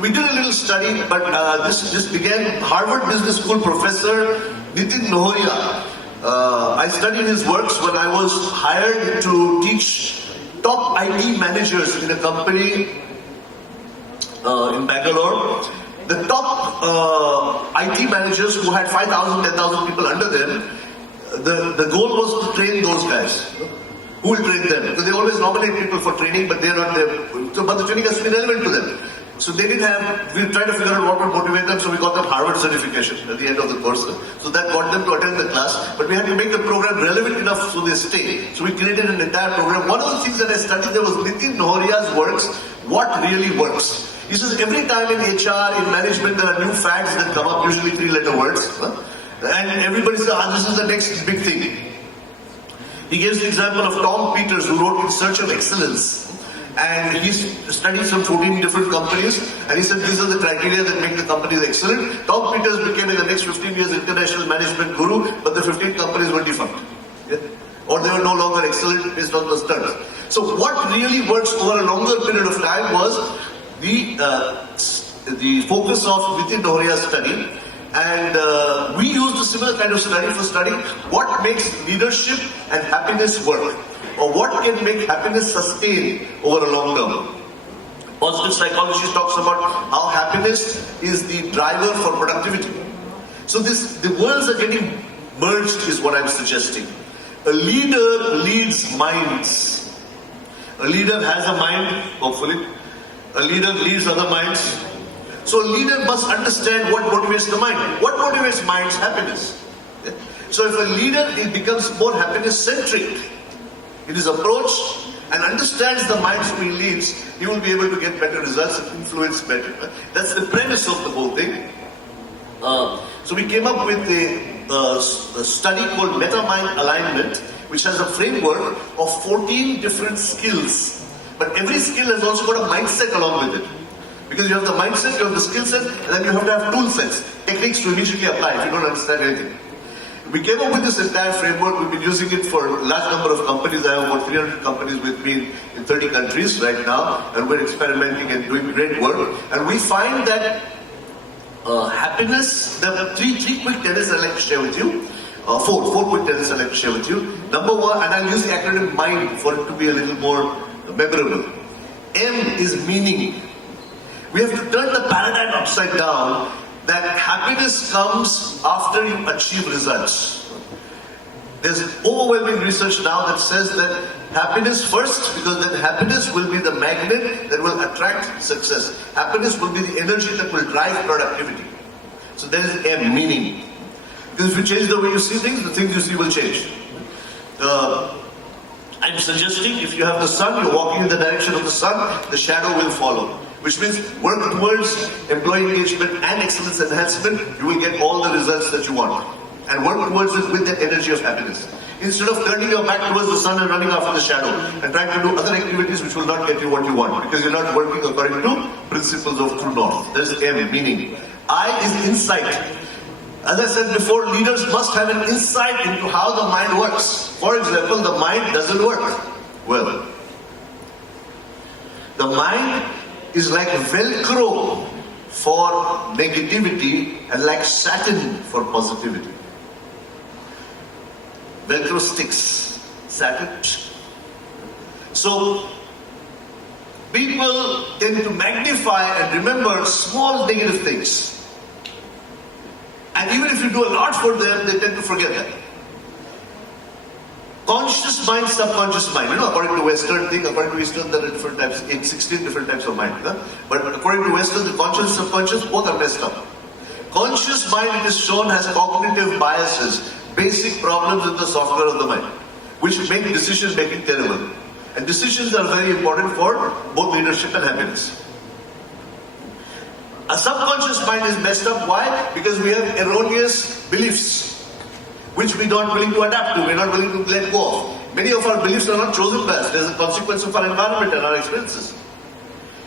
So we did a little study, but this began. Harvard Business School professor Nitin Nohoria. I studied his works when I was hired to teach top IT managers in a company in Bangalore. The top IT managers who had 5,000, 10,000 people under them, the goal was to train those guys. Who will train them? Because they always nominate people for training, but they're not there. So, but the training has to be relevant to them. So they didn't have, we tried to figure out what would motivate them, so we got them Harvard certification at the end of the course. So that got them to attend the class, but we had to make the program relevant enough so they stay. So we created an entire program. One of the things that I studied there was Nitin Nohoria's works, what really works. He says every time in HR, in management, there are new fads that come up, usually 3-letter words. And everybody says, this is the next big thing. He gives the example of Tom Peters, who wrote In Search of Excellence. And he studied some 14 different companies, and he said these are the criteria that make the companies excellent. Tom Peters became in the next 15 years international management guru, but the 15 companies were defunct. Yeah? Or they were no longer excellent based on those terms. So what really works over a longer period of time was the focus of Nitin Nohoria's study. And we used a similar kind of study for studying what makes leadership and happiness work, or what can make happiness sustain over a long term. Positive psychology talks about how happiness is the driver for productivity. So the worlds are getting merged is what I'm suggesting. A leader leads minds. A leader has a mind, hopefully. A leader leads other minds. So a leader must understand what motivates the mind. What motivates minds? Happiness. So if a leader becomes more happiness-centric in his approach and understands the minds who he leads, he will be able to get better results and influence better. That's the premise of the whole thing. So we came up with a study called Metamind Alignment, which has a framework of 14 different skills. But every skill has also got a mindset along with it. Because you have the mindset, you have the skill set, and then you have to have tool sets, techniques to immediately apply if you don't understand anything. We came up with this entire framework. We've been using it for a large number of companies. I have about 300 companies with me in 30 countries right now, and we're experimenting and doing great work. And we find that happiness, there are three quick tenets I'd like to share with you. Four quick tenets I'd like to share with you. Number one, and I'll use the acronym MIND for it to be a little more memorable. M is meaning. We have to turn the paradigm upside down, that happiness comes after you achieve results. There's overwhelming research now that says that happiness first, because then happiness will be the magnet that will attract success. Happiness will be the energy that will drive productivity. So there is M, meaning. Because if you change the way you see things, the things you see will change. I'm suggesting if you have the sun, you're walking in the direction of the sun, the shadow will follow. Which means work towards employee engagement and excellence enhancement, you will get all the results that you want. And work towards it with that energy of happiness. Instead of turning your back towards the sun and running after the shadow and trying to do other activities which will not get you what you want, because you're not working according to principles of true north. There's M, meaning. I is insight. As I said before, leaders must have an insight into how the mind works. For example, the mind doesn't work well. The mind is like Velcro for negativity and like satin for positivity. Velcro sticks, satin. So people tend to magnify and remember small negative things. And even if you do a lot for them, they tend to forget that. Conscious mind, subconscious mind. According to Western thing, according to Eastern, there are different types, 16 different types of mind. But according to Western, the conscious and subconscious, both are messed up. Conscious mind, it is shown, has cognitive biases, basic problems in the software of the mind, which make decision making terrible. And decisions are very important for both leadership and happiness. A subconscious mind is messed up. Why? Because we have erroneous beliefs, which we're not willing to adapt to, we're not willing to let go of. Many of our beliefs are not chosen by us. There's a consequence of our environment and our experiences.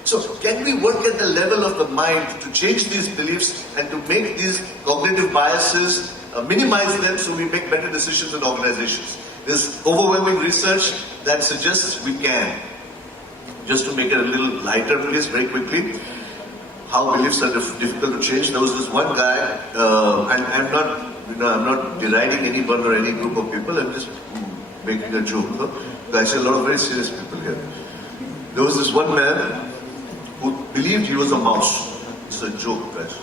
So can we work at the level of the mind to change these beliefs and to make these cognitive biases, minimize them so we make better decisions in organizations? There's overwhelming research that suggests we can. Just to make it a little lighter, please, very quickly. how beliefs are difficult to change. There was this one guy, and I'm not deriding anyone or any group of people. I'm just making a joke. I see a lot of very serious people here. There was this one man who believed he was a mouse. It's a joke, guys.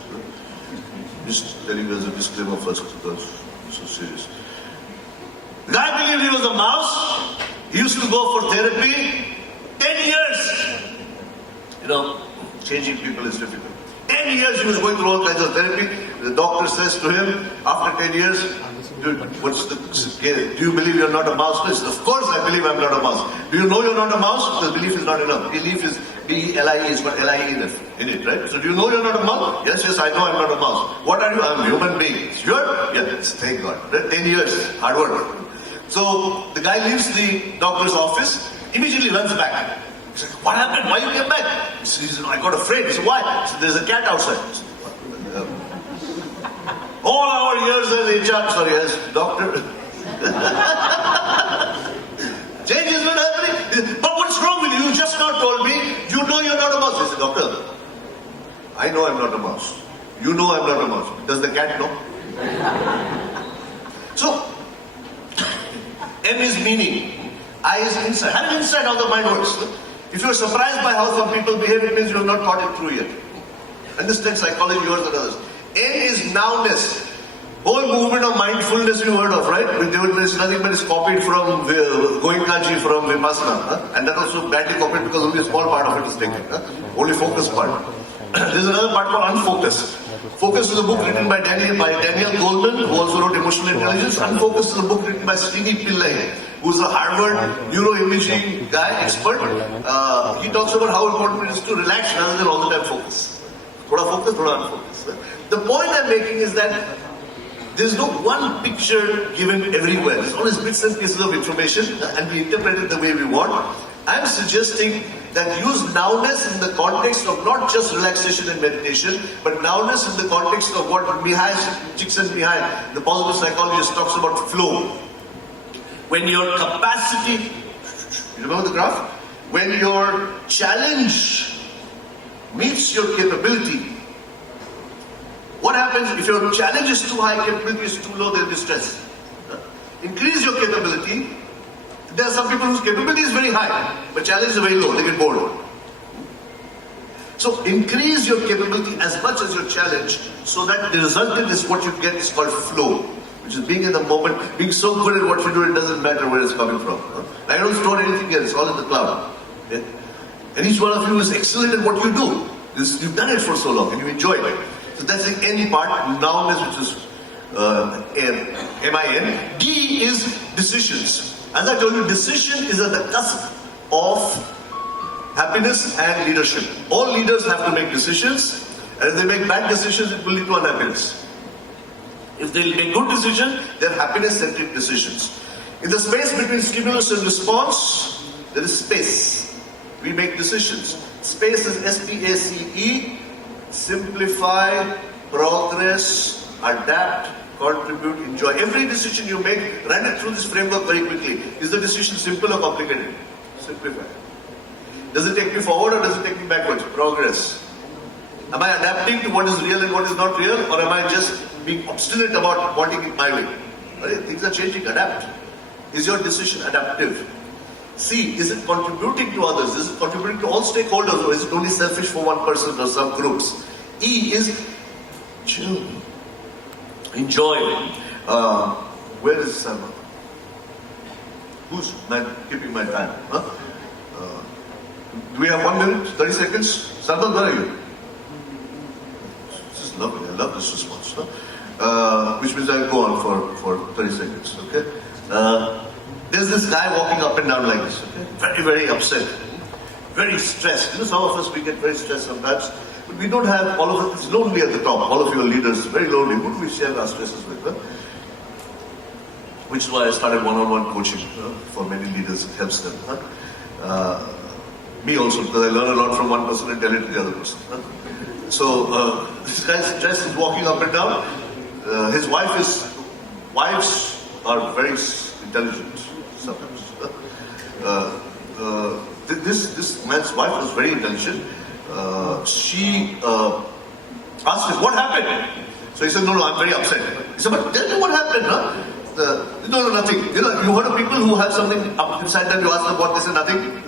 Just telling you as a disclaimer first, because it's so serious. The guy believed he was a mouse. He used to go for therapy. 10 years. You know, changing people is difficult. 10 years he was going through all kinds of therapy. The doctor says to him, after 10 years, dude, what's the scale? Do you believe you're not a mouse? He says, of course I believe I'm not a mouse. Do you know you're not a mouse? Because belief is not enough. Belief is B-E-L-I-E, it's got L-I-E in it, right? So do you know you're not a mouse? Yes, I know I'm not a mouse. What are you? I'm a human being. Sure? Yes, thank God. 10 years, hard work. So the guy leaves the doctor's office, immediately runs back. He said, what happened? Why you came back? He said, I got afraid. He said, why? He said, there's a cat outside. Said, all our years as doctor. Change is not happening. But what's wrong with you? You just now told me, you know you're not a mouse. He said, doctor, I know I'm not a mouse. You know I'm not a mouse. Does the cat know? So, M is meaning. I is insight. Have an insight how the mind works. If you're surprised by how some people behave, it means you have not thought it through yet. Understand psychology, yours and others. N is nowness. Whole movement of mindfulness you heard of, right? There's nothing but it's copied from Goenkaji from Vipassana. And that also badly copied because only a small part of it is taken. Only focus part. There's another part called unfocus. Focus is a book written by Daniel Goleman, who also wrote Emotional Intelligence. Unfocus is a book written by Srini Pillai, who's a Harvard neuroimaging guy, expert. He talks about how important it is to relax rather than all the time focus. Thoda focus, thoda unfocus. The point I'm making is that there's no one picture given everywhere. There's always bits and pieces of information and we interpret it the way we want. I'm suggesting that use nowness in the context of not just relaxation and meditation, but nowness in the context of what Mihai Csikszentmihalyi, the positive psychologist, talks about flow. When your capacity, you remember the graph? When your challenge meets your capability, what happens if your challenge is too high, capability is too low, there will be stress. Increase your capability. There are some people whose capability is very high, but challenge is very low, they get bored. So increase your capability as much as your challenge, so that the resultant is what you get is called flow, which is being in the moment, being so good at what you do, it doesn't matter where it's coming from. I don't store anything here, it's all in the cloud. And each one of you is excellent at what you do. You've done it for so long and you enjoy it. So that's the N part, nowness, which is M-I-N. D is decisions. As I told you, decision is at the cusp of happiness and leadership. All leaders have to make decisions, and if they make bad decisions, it will lead to unhappiness. If they make good decisions, they're happiness-centric decisions. In the space between stimulus and response, there is space. We make decisions. Space is S-P-A-C-E. Simplify, progress, adapt, contribute, enjoy. Every decision you make, run it through this framework very quickly. Is the decision simple or complicated? Simplify. Does it take me forward or does it take me backwards? Progress. Am I adapting to what is real and what is not real, or am I just being obstinate about wanting it my way? Right? Things are changing. Adapt. Is your decision adaptive? C, is it contributing to others? Is it contributing to all stakeholders, or is it only selfish for one person or some groups? E is chill. Enjoy. Where is Salman? Who's keeping my time? Huh? Do we have 1 minute, 30 seconds? Salman, where are you? This is lovely. I love this response. Huh? Which means I'll go on for 30 seconds. Okay. There's this guy walking up and down like this. Okay? Very, very upset. Very stressed. You know, some of us, we get very stressed sometimes. But we don't have, all of us, it's lonely at the top. All of you are leaders, very lonely. Who do we share our stresses with? Huh? Which is why I started one-on-one coaching for many leaders. It helps them. Huh? Me also, because I learn a lot from one person and tell it to the other person. Huh? So, this guy's stressed, is walking up and down. His wives are very intelligent sometimes. This man's wife was very intelligent. she asked him, what happened? So he said, no, I'm very upset. He said, but tell me what happened, huh? No, nothing. You heard of people who have something up inside them, you ask them what, they say nothing.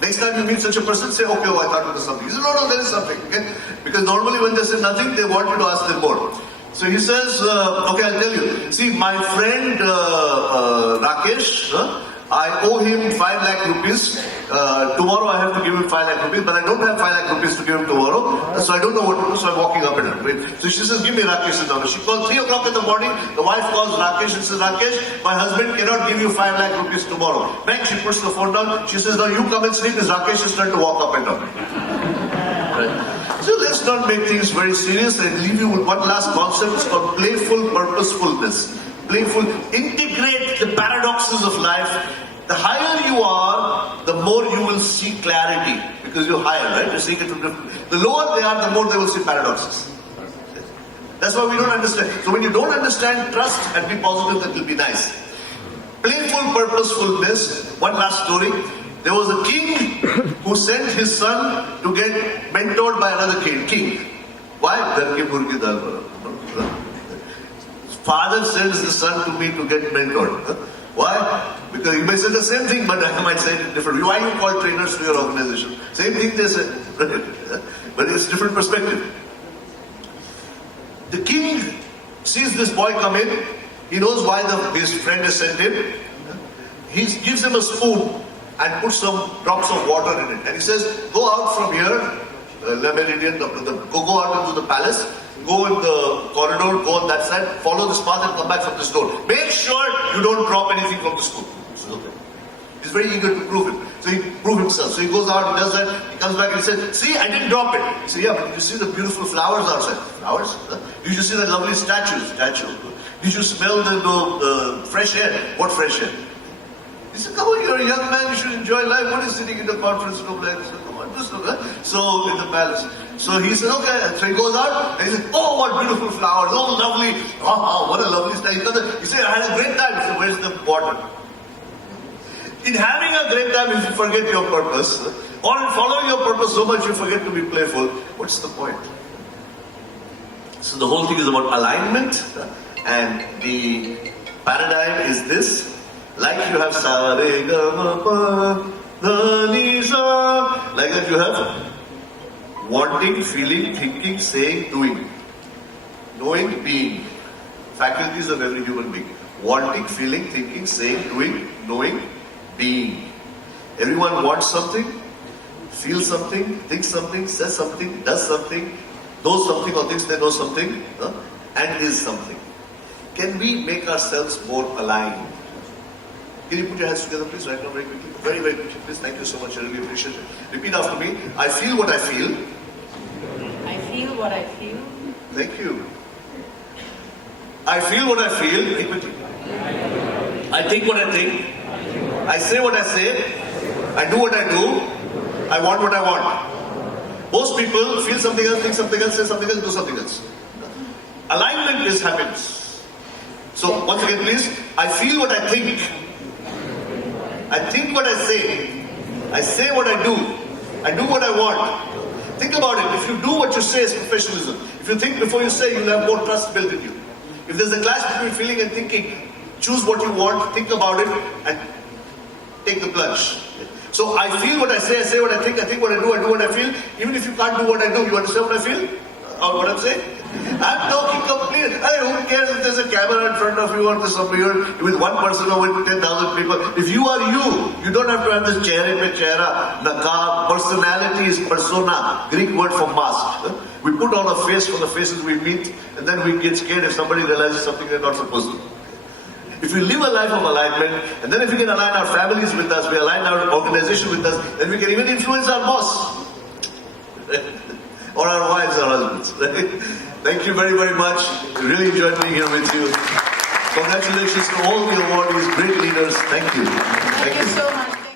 Next time you meet such a person, say, okay, I thought it was something. He said, no, there is something. Okay? Because normally when they say nothing, they want you to ask them more. So he says, okay, I'll tell you. See, my friend Rakesh, I owe him 5 lakh rupees. Tomorrow I have to give him 5 lakh rupees, but I don't have 5 lakh rupees to give him tomorrow. So I don't know what to do, so I'm walking up and down. So she says, give me Rakesh's number. She calls 3 o'clock in the morning. The wife calls Rakesh and says, Rakesh, my husband cannot give you 5 lakh rupees tomorrow. Bang, she puts the phone down. She says, now you come and sleep. It's Rakesh's turn to walk up and down. Right. So let's not make things very serious and leave you with one last concept. It's called playful purposefulness. Playful, integrate the paradoxes of life. The higher you are, the more you will see clarity. Because you're higher, right? You're seeing it from different. The lower they are, the more they will see paradoxes. That's why we don't understand. So when you don't understand, trust and be positive, that will be nice. Playful purposefulness. One last story. There was a king who sent his son to get mentored by another king. Why? Father sends the son to me to get mentored. Why? Because you may say the same thing, but I might say it differently. Why you call trainers to your organization? Same thing they say, but it's different perspective. The king sees this boy come in. He knows why his friend has sent him. He gives him a spoon and puts some drops of water in it. And he says, go out from here, go out into the palace, go in the corridor, go on that side, follow this path and come back from this door. Make sure you don't drop anything from the spoon. He says, okay. He's very eager to prove it. So he proves himself. So he goes out, he does that, he comes back and he says, see, I didn't drop it. He says, yeah, but did you see the beautiful flowers outside? Flowers? Did you see the lovely statue? Did you smell the fresh air? What fresh air? He said, come on, you're a young man, you should enjoy life. What is sitting in the conference room like? So, come on, just look, So, in the palace. So he said, okay. So he goes out, and he said, oh, what beautiful flowers, oh, lovely. Oh, what a lovely style. He said, I had a great time. He said, where's the water? In having a great time, if you forget your purpose, or in following your purpose so much you forget to be playful, what's the point? So the whole thing is about alignment, and the paradigm is this. Like you have sa re ga ma pa dha ni sa, like that you have wanting, feeling, thinking, saying, doing, knowing, being. Faculties of every human being. Wanting, feeling, thinking, saying, doing, knowing, being. Everyone wants something, feels something, thinks something, says something, does something, knows something or thinks they know something, and is something. Can we make ourselves more aligned? Can you put your hands together, please, right now, very quickly? Very, very quickly, please. Thank you so much. I really appreciate it. Repeat after me. I feel what I feel. I feel what I feel. Thank you. I feel what I feel. Very quickly. I think what I think. I say what I say. I do what I do. I want what I want. Most people feel something else, think something else, say something else, do something else. Alignment is happiness. So, once again, please. I feel what I think. I think what I say what I do what I want. Think about it. If you do what you say, it's professionalism. If you think before you say, you'll have more trust built in you. If there's a clash between feeling and thinking, choose what you want, think about it, and take the plunge. So I feel what I say what I think what I do what I feel. Even if you can't do what I do, you understand what I feel? Or what I'm saying? I'm talking complete. Who cares if there's a camera in front of you or there's somebody with one person or with 10,000 people? If you are you don't have to have this chehre pe chehra, naqab. Personality is persona, Greek word for mask. We put on a face for the faces we meet, and then we get scared if somebody realizes something they're not supposed to. If we live a life of alignment, and then if we can align our families with us, we align our organization with us, then we can even influence our boss. Or our wives or husbands. Thank you very, very much. Really enjoyed being here with you. Congratulations to all the awardees, great leaders. Thank you. Thank you so much.